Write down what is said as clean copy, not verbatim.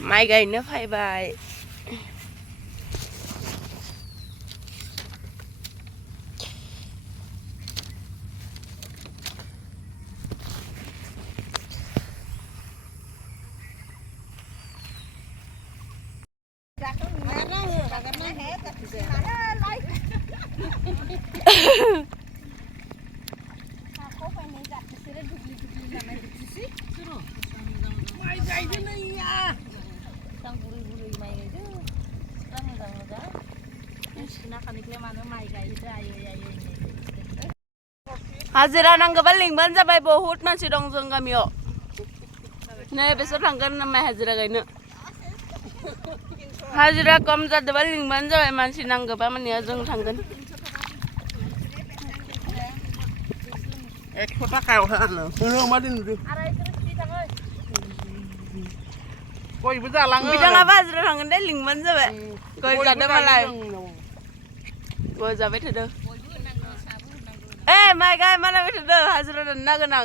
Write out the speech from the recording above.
माइ गायनो फैबाय हाजिरा नांगौबा लिंबानो जाबाय बहुत मानसि दं जों गामियाव नै बेसोर थांगोन नामा हाजिरा गायनो हाजिरा कम जादोंबा लिंबानो जाबाय मानसि नांगौबा माने जों थांगोन 100 थाखायाव होनो मा दोनदो गयबो जालाङो बिथाङाबो हाजिरा थांगोन दे लिंबानो जाबाय गय जादों मालाय गय जाबाय थादों ए माइ गाय मालाबाय थादों हाजिरा दाननो नांगोन आं